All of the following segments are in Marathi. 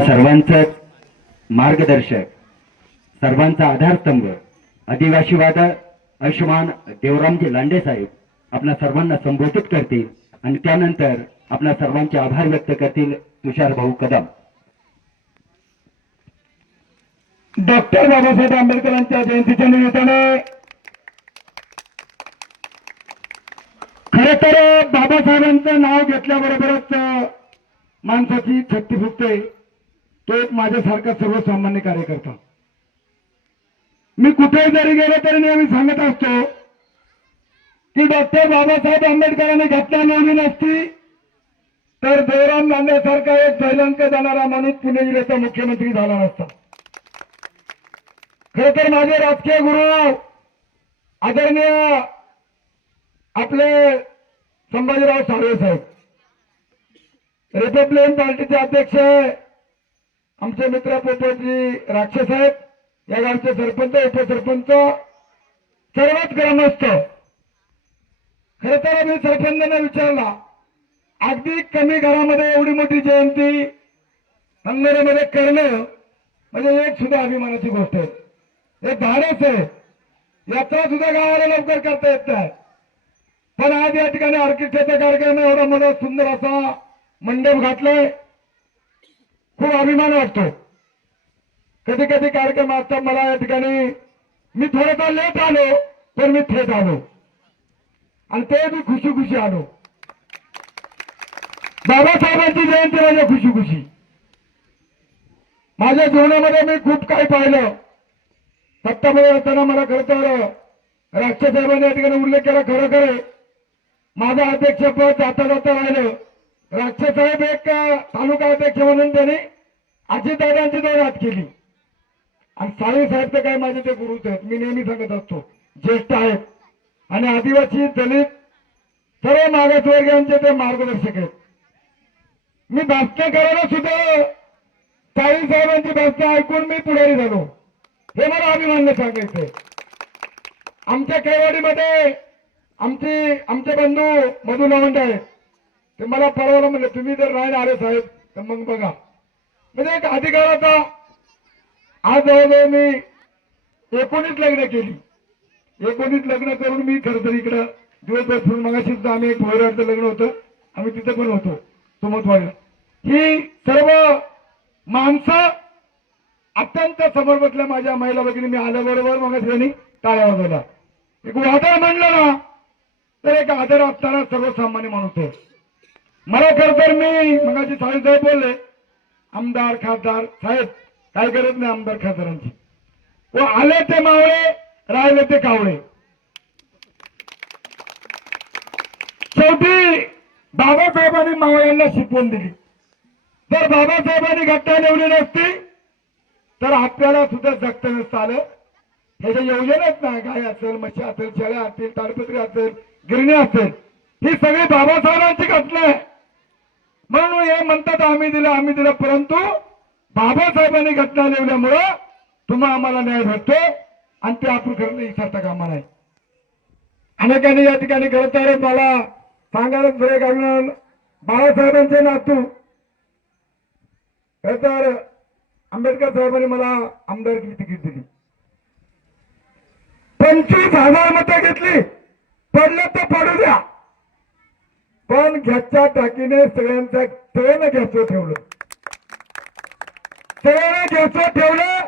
सर्वांचं मार्गदर्शक, सर्वांचा आधारस्तंभ, आदिवासीवाद आयुष्यमान देवरामजी लांडे साहेब आपल्या सर्वांना संबोधित करतील आणि त्यानंतर आपल्या सर्वांचे आभार व्यक्त करतील तुषार भाऊ कदम. डॉक्टर बाबासाहेब आंबेडकरांच्या जयंतीच्या निमित्ताने खरं तर बाबासाहेबांचं नाव घेतल्याबरोबरच माणसाची छत्ती फुटते. तो एक माझ्यासारखा सर्वसामान्य कार्यकर्ता. मी कुठे जरी गेलो तरी नेहमी सांगत असतो की डॉक्टर बाबासाहेब आंबेडकरांनी घटना लिहिली नसती तर देवराम लांडेसारखा एक जयलंक जाणारा माणूस पुणे जिल्ह्याचा मुख्यमंत्री झाला नसता. खर तर माझे राजकीय गुरु आदरणीय आपले संभाजीराव साळवे साहेब, रिपब्लिकन पार्टीचे अध्यक्ष आमचे मित्र पोपटजी राक्षे साहेब, या गावचे सरपंच उपसरपंच, सर्वच ग्रामस्थ. खर तर मी सरपंचांना विचारला, अगदी कमी घरामध्ये एवढी मोठी जयंती अंगणमध्ये करणं म्हणजे एक सुद्धा अभिमानाची गोष्ट आहे. हे धाडस आहे. यात्रा सुद्धा गावाला लवकर करता येत नाही. पण आज या ठिकाणी ऑर्केस्ट्राचा कार्यक्रम एवढा मोठा सुंदर असा मंडप घातलाय, खूप अभिमान वाटतो. कधी कधी कार्यक्रम असतात मला या ठिकाणी, मी थोडासा लेट आलो पण मी थेट आलो आणि ते मी खुशी खुशी आलो. बाबासाहेबांची जयंती म्हणजे खुशी खुशी. माझ्या जीवनामध्ये मी खूप काही पाहिलं. सत्तामध्ये असताना मला खरं तर राक्षे साहेबांनी या ठिकाणी उल्लेख केला. खरोखर माझं अध्यक्षपद जाता जाता राहिलं. राक्षे साहेब एक तालुका अध्यक्ष म्हणून त्यांनी अजितदादांची दोन हात केली आणि साळवे साहेब तर काय माझे ते गुरुच आहेत. मी नेहमी सांगत असतो ज्येष्ठ आहेत आणि आदिवासी दलित सर्व मागासवर्गीयांचे ते मार्गदर्शक आहेत. मी भाषण करायला सुद्धा साळवे साहेबांची भाषण ऐकून मी पुढारी झालो. हे मला अभिमानाने सांगायचंय. आमच्या केवाडीमध्ये आमचे बंधू मधु लवंडे आहेत. ते मला परवाला म्हणले तुम्ही जर नाही आले साहेब तर मग बघा. म्हणजे एक अधिकाराचा. आज जवळजवळ मी 19 लग्न केली. 19 लग्न करून मी खरं तर इकडं दिवसभर फिरून मगाशी सुद्धा आम्ही एक भोयराचं लग्न होतं, आम्ही तिथे पण होतो सोमतवाडीला. ही सर्व माणसं अत्यंत समोर बसल्या माझ्या महिला भगिनी. मी आल्याबरोबर मग त्यांनी टाळ्या वाजवल्या. एक वादळ म्हणलं ना तर एक आदर असताना सर्वसामान्य माणूस आहे. मला खर तर मी मगाशी साळवे साहेब बोलले आमदार खासदार साहेब काय गरज नाही आमदार खासदारांची. व आले ते मावळे राहिले ते कावळे. शेवटी बाबासाहेबांनी मावळ्यांना शिकवण दिली. जर बाबासाहेबांनी घटना लिहिली नसती तर आपल्याला सुद्धा जगता नसतं आलं. ह्याच्या योजनाच नाही. गाय असेल, म्हशी असेल, शेळ्या असतील, ताडपत्री असेल, गिरणी असेल, ही सगळी बाबासाहेबांची घटना आहे. म्हणून हे म्हणतात आम्ही दिलं, परंतु बाबासाहेबांनी घटना लिहिल्यामुळं तुम्हाला आम्हाला न्याय भेटतो आणि ते आपण करणं विसरता कामा नाही. अनेकांनी या ठिकाणी खरं तर मला सांगायला दुसरे कारण बाळासाहेबांचे नातू खरं तर आंबेडकर साहेबांनी मला आमदारकी तिकीट दिली. 25,000 मतं घेतली. पडलं तर पडू द्या, पण घ्याच्या टाकीने सगळ्यांचा सगळ्यांना घ्यायचं ठेवलं. सगळ्यांना घ्यायचं ठेवलं.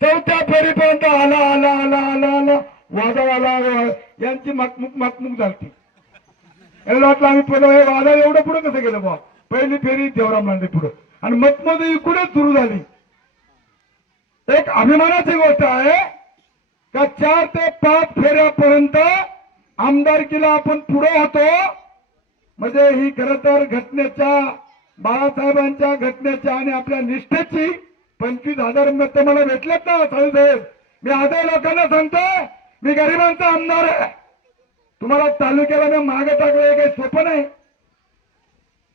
4थ्या फेरीपर्यंत आला आला आला आला आला वादळ आला. यांची माकमुक झाली. याला वाटलं आम्ही पुढे हे वादळ एवढं पुढे कसं गेलं बा. पहिली फेरी देवराम लांडे पुढे आणि मतमध्ये इकडे सुरू झाली. एक अभिमानाची गोष्ट आहे का 4 ते 5 फेऱ्यापर्यंत आमदारकीला आपण पुढे होतो. म्हणजे ही खरं तर घटनेच्या बाळासाहेबांच्या घटनेच्या आणि आपल्या निष्ठेची 25,000 मत मला भेटलेत ना साळवे साहेब. मी आजही लोकांना सांगतो मी गरिबांचा आमदार आहे. तुम्हाला तालुक्याला मी मागे टाकलं हे काही सोपं नाही.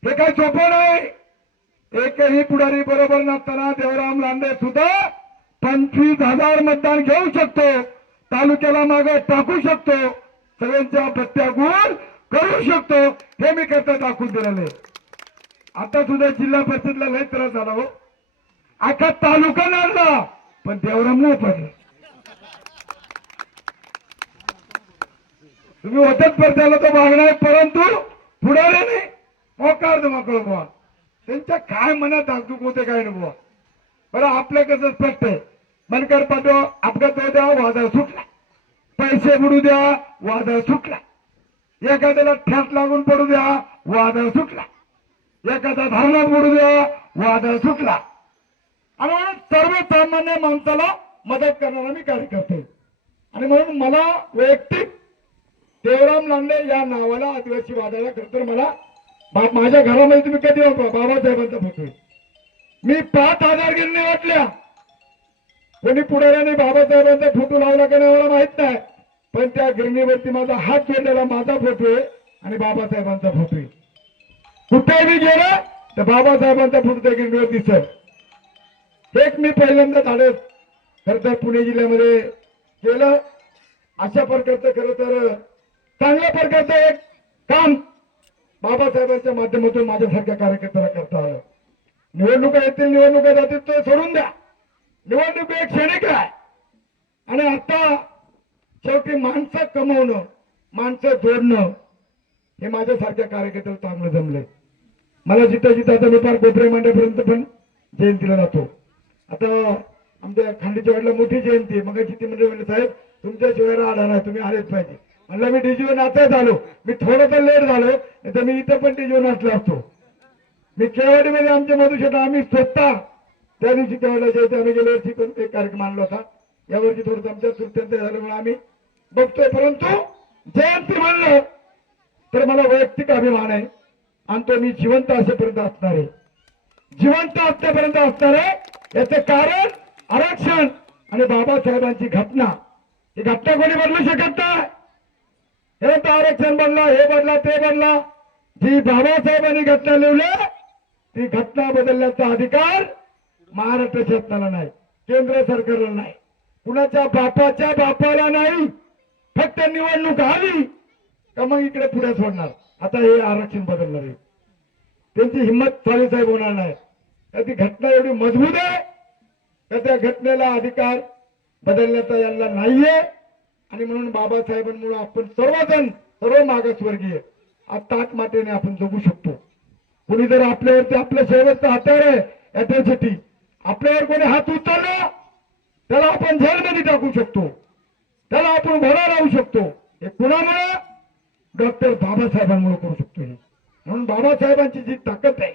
हे काही सोपं नाही. एकही पुढारी बरोबर नसताना देवराम लांडे सुद्धा 25,000 मतदान घेऊ शकतो. तालुक्याला मागे टाकू शकतो. सगळ्यांच्या पत्त्या गुण करू शकतो. हे मी करता दाखवून दिलेलं आहे. आता सुद्धा जिल्हा परिषदला लय त्रास झाला हो. अख्खा तालुका लढला पण देवराम नाही पडलं. तुम्ही होतेच पर त्याला तो मागणार, परंतु पुढाऱ्याने मोकार मोकळ बुवा त्यांच्या काय मनात धाकधूक होते काय नाही बुवा. बरं आपलं कसं स्पष्ट आहे, मनकर पाठवा अपघात होऊ द्या वादळ सुटला, पैसे बुडू द्या वादळ सुटला, एखाद्याला ठ्यास लागून पडू द्या वादळ सुटला, एखादा धरणात बुडू द्या वादळ सुटला. आणि म्हणून सर्वसामान्य माणसाला मदत करणारा मी कार्यकर्ते आहे. आणि म्हणून मला वैयक्तिक देवराम लांडे या नावाला आदिवासी वादाला खरं तर मला माझ्या घरामध्ये तुम्ही कधी बाबासाहेबांचा फोटो आहे. मी 5,000 गिरणी वाटल्या, कोणी पुढाऱ्याने बाबासाहेबांचा फोटो लावला का नाही मला माहित नाही, पण त्या गिरणीवरती माझा हात जोडलेला माझा फोटो आहे आणि बाबासाहेबांचा फोटो आहे. कुठेही गेलं तर बाबासाहेबांचा फोटो त्या गिरणीवर दिसेल. एक मी पहिल्यांदा धाडस खरं तर पुणे जिल्ह्यामध्ये केलं. अशा प्रकारचं खरं तर चांगल्या प्रकारचं एक काम बाबासाहेबांच्या माध्यमातून माझ्यासारख्या कार्यकर्त्याला करता आलं. निवडणुका येतील निवडणुका जातील तो सोडून द्या, निवडणूक एक क्षणिक आहे. आणि आता शेवटी माणसं कमवणं माणसं जोडणं हे माझ्यासारख्या कार्यकर्त्याला चांगलं जमलंय. मला जिथं जिथं आता मी फार कोपरे मांड्यापर्यंत पण जयंतीला जातो. आता आमच्या खांडीच्या वाडला मोठी जयंती आहे. मग ती म्हणजे साहेब तुमच्या शिवाय आला नाही, तुम्ही आलेच पाहिजे. म्हणलं मी डीजीवर नाचायच आलो, मी थोडं तर लेट झालो नाही तर मी इथं पण डीजीवर नाचलो असतो. मी केवाडीमध्ये आमच्या मधुशेठा आम्ही स्वतः त्या दिवशी केवाडला जयंती आम्ही गेल्या वर्षी पण एक कार्यक्रम आणला होता. यावर्षी थोडंसं आमच्या सुट्ट्यांत झाल्यामुळे आम्ही बघतोय. परंतु जयंती म्हणलं तर मला वैयक्तिक अभिमान आहे आणि तो मी जिवंत असेपर्यंत असणार आहे, जिवंत असण्यापर्यंत असणार आहे. याचं कारण आरक्षण आणि बाबासाहेबांची घटना. ही घटना कोणी बदलू शकत नाही. हे तर आरक्षण बदला, हे बदला, ते बदला. जी बाबासाहेबांनी घटना लिहिली ती घटना बदलण्याचा अधिकार महाराष्ट्र शासनाला नाही, केंद्र सरकारला नाही, कुणाच्या बापाच्या बापाला नाही. फक्त निवडणूक आली का मग इकडे पुढे सोडणार. आता हे आरक्षण बदलणार आहे, त्यांची हिंमत साहेब होणार नाही. ती घटना एवढी मजबूत आहे का त्या घटनेला अधिकार बदलण्याचा यांना नाहीये. आणि म्हणून बाबासाहेबांमुळे आपण सर्वजण सर्व मागासवर्गीय ताट मातेने आपण जगू शकतो. कोणी जर आपल्यावरती आपलं शेवटचं हत्यार आहे अॅट्रॉसिटी, आपल्यावर कोणी हात उचलला त्याला आपण जेलमध्ये टाकू शकतो, त्याला आपण घोडा लावू शकतो. हे कुणामुळे? डॉक्टर बाबासाहेबांमुळे करू शकतो. हे म्हणून बाबासाहेबांची जी ताकद आहे,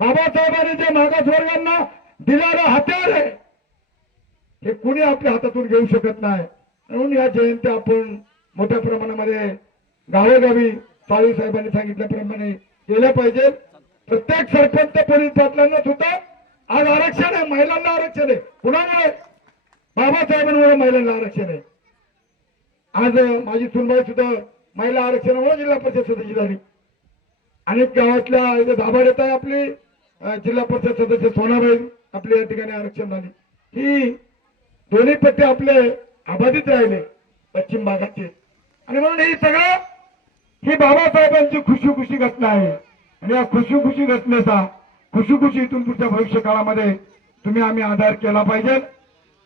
बाबासाहेबांनी जे मागासवर्गांना दिलेलं हत्यार आहे हे कुणी आपल्या हातातून घेऊ शकत नाही. म्हणून या जयंत्या आपण मोठ्या प्रमाणामध्ये गावोगावी साहेबांनी सांगितल्याप्रमाणे केल्या पाहिजे. प्रत्येक सरपंच पोलीस पाटलांना सुद्धा आज आरक्षण आहे, महिलांना आरक्षण आहे. कुणामुळे? बाबासाहेबांमुळे महिलांना आरक्षण आहे. आज माझी सुनबाई सुद्धा महिला आरक्षणामुळे जिल्हा परिषद सदस्य झाली. अनेक गावातल्या दाभाड येत आहे आपली जिल्हा परिषद सदस्य सोनाबाई आपल्या या ठिकाणी आरक्षण झाली. ही दोन्ही पट्टे आपले अबाधित राहिले पश्चिम भागाचे. आणि म्हणून ही सगळं ही बाबासाहेबांची खुशी घटना आहे. आणि या खुशी घटनेचा खुशी इथून पुढच्या भविष्य काळामध्ये तुम्ही आम्ही आधार केला पाहिजे.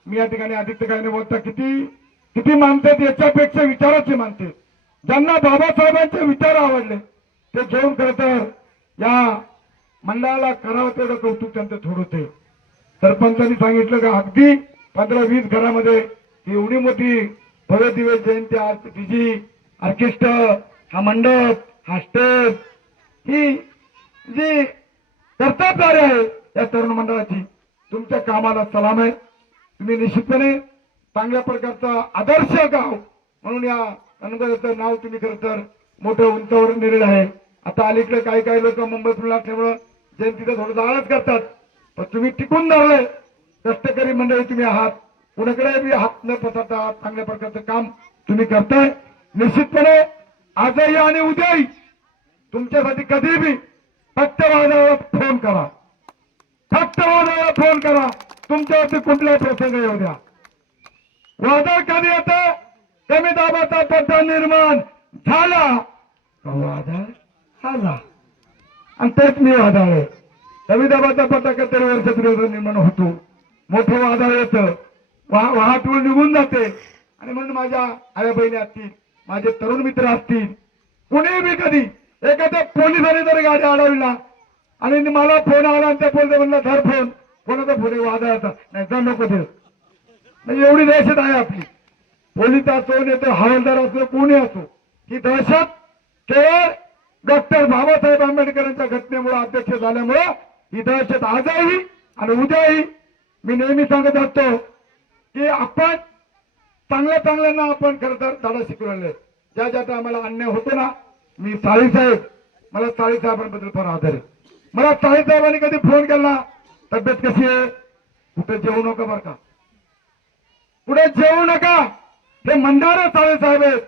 मी या ठिकाणी अधिक काही नाही बोलता किती मानतात याच्यापेक्षा विचाराचे मानते. ज्यांना बाबासाहेबांचे विचार आवडले ते घेऊन खरं तर या मंडळाला करावं तेवढं कौतुक त्यांचं थोडंच आहे. सरपंचांनी सांगितलं का अगदी 15-20 घरामध्ये एवढी मोठी भव्य दिवस जयंती डीजी ऑर्केस्ट्रा, हा मंडप, हा स्टेज, ही जी कर्तव्यदारी आहे या तरुण मंडळाची तुमच्या कामाला सलाम आहे. तुम्ही निश्चितपणे चांगल्या प्रकारचा आदर्श गाव म्हणून या अनुभवाचं नाव तुम्ही खरं तर मोठं उंचावर नेलेलं आहे. आता अलीकडे काही लोक मुंबईतून असल्यामुळं जयंतीचं थोडं आळस करतात, पण तुम्ही टिकून धरलंय. कष्टकरी मंडळी तुम्ही आहात, कुणाकडे बी हात न पसरता चांगल्या प्रकारचं काम तुम्ही करताय. निश्चितपणे आजही आणि उद्याही तुमच्यासाठी कधी बी फक्त वादाला फोन करा, फक्त वादाला फोन करा. तुमच्यावरती कुठलाही प्रसंग येऊ द्या. वादळ कधी येतं? कमी दाबाचा पट्टा निर्माण झाला, वादळ आला आणि तेच मी वादळ आहे. दविदाबाचा पटाका तरी वर्षात निर्माण होतो, मोठं वादळ येतं, वाहतूक निघून जाते. आणि म्हणून माझ्या आया बहिणी असतील, माझे तरुण मित्र असतील, कुणी बी कधी एखाद्या पोलिसांनी जर गाडी अडवला आणि मला फोन आला आणि त्या पोलिस म्हणला धर फोन, कोणाचा फोन वादळाचा नाही जा नको दे, म्हणजे एवढी दहशत आहे आपली. पोलीस असो नाही तर हवालदार असो कोणी असो, ही दहशत केवळ डॉक्टर बाबासाहेब आंबेडकरांच्या घटनेमुळे अध्यक्ष झाल्यामुळे ही दहशत आजही आणि उद्याही. मी नेहमी सांगत असतो की आपण चांगल्यांना आपण खरं तर धडा शिकवले. ज्या ज्या आम्हाला अन्याय होतो ना, मी साळीसाहेब, मला साळीसाहेबांबद्दल फार आदर आहे. मला साळीसाहेबांनी कधी फोन केला, तब्येत कशी आहे, कुठे जेवू नका बरं का, कुठे जेवू नका, हे म्हणणारे साळीसाहेब आहेत.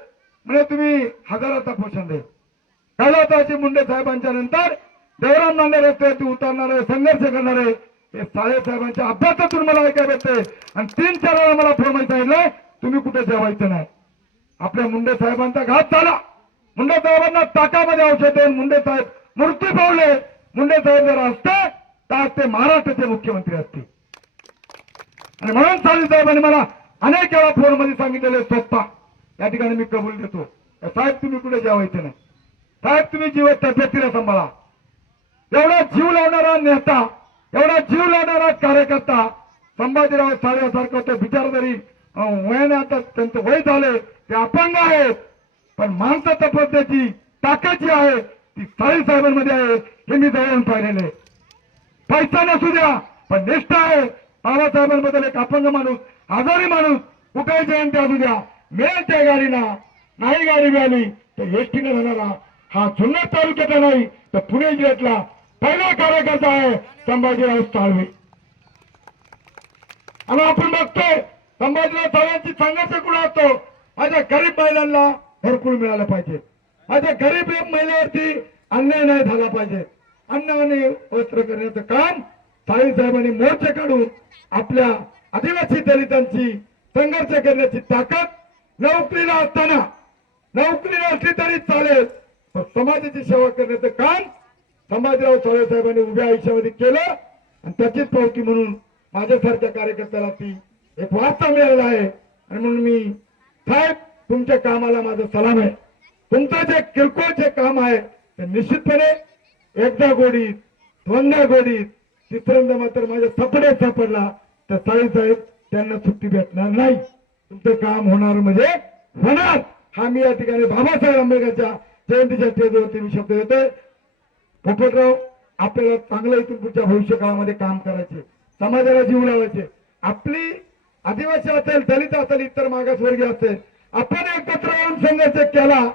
म्हणजे तुम्ही हजाराचा पोषण दे. कैलासाची मुंडे साहेबांच्या नंतर देवराम लांडे रस्त्यावरती उतरणारे, संघर्ष करणारे हे साळेसाहेबांच्या अभ्यासातून मला ऐकायला येते. आणि 3-4 वेळा मला फोन सांगितलंय तुम्ही कुठे जेवायचं नाही. आपल्या मुंडे साहेबांचा घात झाला. मुंडे साहेबांना ताकामध्ये औषध देऊन मुंडे साहेब मृत्यू पावले. मुंडे साहेब जर असते तर आज ते महाराष्ट्राचे मुख्यमंत्री असते. आणि म्हणून साळेसाहेबांनी मला अनेक वेळा फोन मध्ये सांगितलेले स्वतः या ठिकाणी मी कबूल देतो, साहेब तुम्ही कुठे जेवायचं नाही, साहेब तुम्ही जीव तब्येतीला सांभाळा. एवढा जीव लावणारा नेता, एवढा जीव लावणारा कार्यकर्ता संभाजीराव साळेसारखं तो बिचार जरी वयाने आता त्यांचं वय झाले, ते अपंग आहेत, पण माणसं तपस्याची ताकद जी आहे ती साळेसाहेबांमध्ये आहे. हे मी जवळून पाहिलेले. पैसा नसू द्या पण निष्ठा आहे. बाबासाहेबांबद्दल एक अपंग माणूस, आजारी माणूस कुठे जयंती असू द्या, मिळेल त्या गाडीना, नाही गाडी मिळाली तर एसटीने जाणारा हा जुन्नर तालुक्यातला नाही तर पुणे जिल्ह्यातला पहिला कार्यकर्ता आहे संभाजीराव साळवे. आणि आपण बघतोय संभाजीराव साळव्यांची संघर्ष कुठे असतो, माझ्या गरीब महिलांना घरकुल मिळालं पाहिजे, माझ्या गरीब महिलेवरती अन्याय नाही झाला पाहिजे. अन्न आणि वस्त्र करण्याचं काम साळेसाहेबांनी मोर्चे काढून आपल्या आदिवासी दलितांची संघर्ष करण्याची ताकद, नोकरीला असताना नोकरी नसली तरी चालेल पण समाजाची सेवा करण्याचं काम संभाजीराव साळेसाहेबांनी उभ्या आयुष्यामध्ये केलं. आणि त्याचीच पावती म्हणून माझ्यासारख्या कार्यकर्त्याला ती एक वार्ता मिळालेला आहे. आणि म्हणून मी साहेब तुमच्या कामाला माझा सलाम आहे. तुमचं जे किरकोळ जे काम आहे ते निश्चितपणे एकदा गोडीत, दोनदा गोडीत, तिसऱ्यांदा मात्र माझ्या सपड्यात सापडला तर साळेसाहेब त्यांना सुट्टी भेटणार नाही. तुमचं काम होणार म्हणजे होणार. हा मी या ठिकाणी बाबासाहेब आंबेडकरच्या जयंतीच्या स्टेजवरती मी शब्द देतोय. पोपटराव आपल्याला चांगलं इथून पुढच्या भविष्य काळामध्ये काम करायचे, समाजाला जीव लावायचे. आपली आदिवासी असेल, दलित असेल, इतर मागासवर्गीय असेल, आपण एकत्र येऊन संघर्ष केला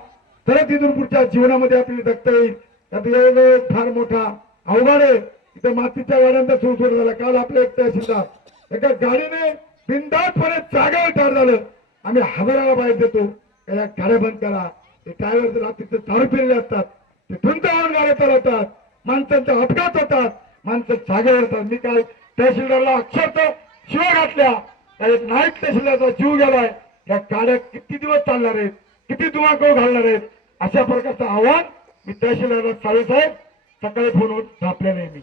तरच इथून पुढच्या जीवनामध्ये आपल्याला जगता येईल. त्यात फार मोठा अवघड आहे. इथं मातीच्या गाड्यांचा सुरू झाला. काल आपले एक तहसीलदार एका गाडीने बिनधास्तपणे जागेवर ठार झालं. आम्ही हजाराला बाहेर देतो, या गाड्या बंद करा. ते ड्रायव्हर रात्रीचे दारू पिलेले असतात, ते धुंद होऊन गाड्या चालवतात, माणसांचा अपघात होतात, माणसं जागेवर येतात. मी काय तहसीलदारला अक्षरशः शिव्या घातल्या. एक नाईक तहसीलदारचा जीव गेलाय. या गाड्या किती दिवस चालणार आहेत, किती धुमाकूळ घालणार आहेत, अशा प्रकारचं आव्हान मी तहसीलदारला साळेसाहेब सकाळी फोनवर झापले नाही. मी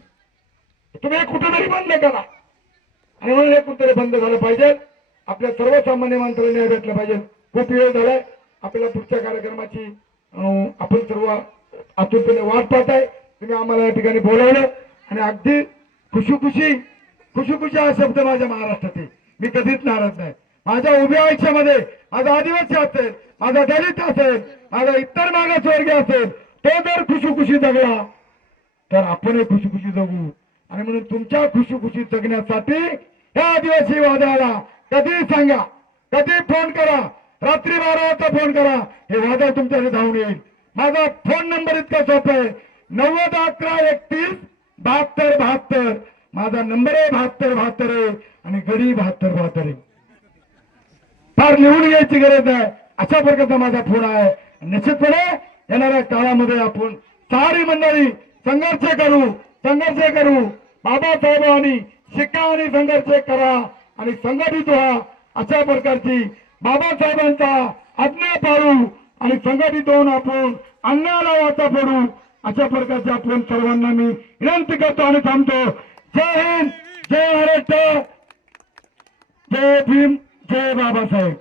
तुम्ही हे कुठेतरी बंद करा. आणि म्हणून हे कुठेतरी बंद झालं पाहिजे. आपल्या सर्वसामान्य माणसाला न्याय भेटला पाहिजे. खूप वेळ झालाय. आपल्याला पुढच्या कार्यक्रमाची आपण सर्व आतुरतेने वाट पाहत आहे. तुम्ही आम्हाला या ठिकाणी बोलावलं आणि अगदी खुशी हा शब्द माझ्या महाराष्ट्रात आहे. मी कधीच नाराज नाही. माझ्या उभ्या आयुष्यामध्ये माझा आदिवासी असेल, माझा दलित असेल, माझा इतर मागासवर्गीय असेल, तो जर खुशी जगला तर आपणही खुशी जगू. आणि म्हणून तुमच्या खुशी जगण्यासाठी या आदिवासी वादळाला कधी सांगा, कधी फोन करा, रात्री 12 वाजता फोन करा, हे वादळ तुमच्याकडे धावून येईल. माझा फोन नंबर इतका सोपा आहे 9011317272. माझा नंबर आहे 7272 आहे आणि गडी 7272 आहे. फार लिहून घ्यायची गरज आहे. अशा प्रकारचा माझा फोन आहे. निश्चितपणे येणाऱ्या काळामध्ये आपण सारी मंडळी संघर्ष करू. बाबासाहेबांनी शिका आणि संघर्ष करा आणि संघटित व्हा. अशा प्रकारची बाबासाहेबांचा आज्ञा पाळू आणि संघटित होऊन आपण अन्यायाला वाचा फोडू. अशा प्रकारचे आपण सर्वांना मी विनंती करतो आणि थांबतो. जय हिंद, जय महाराष्ट्र, जय भीम, जय बाबासाहेब.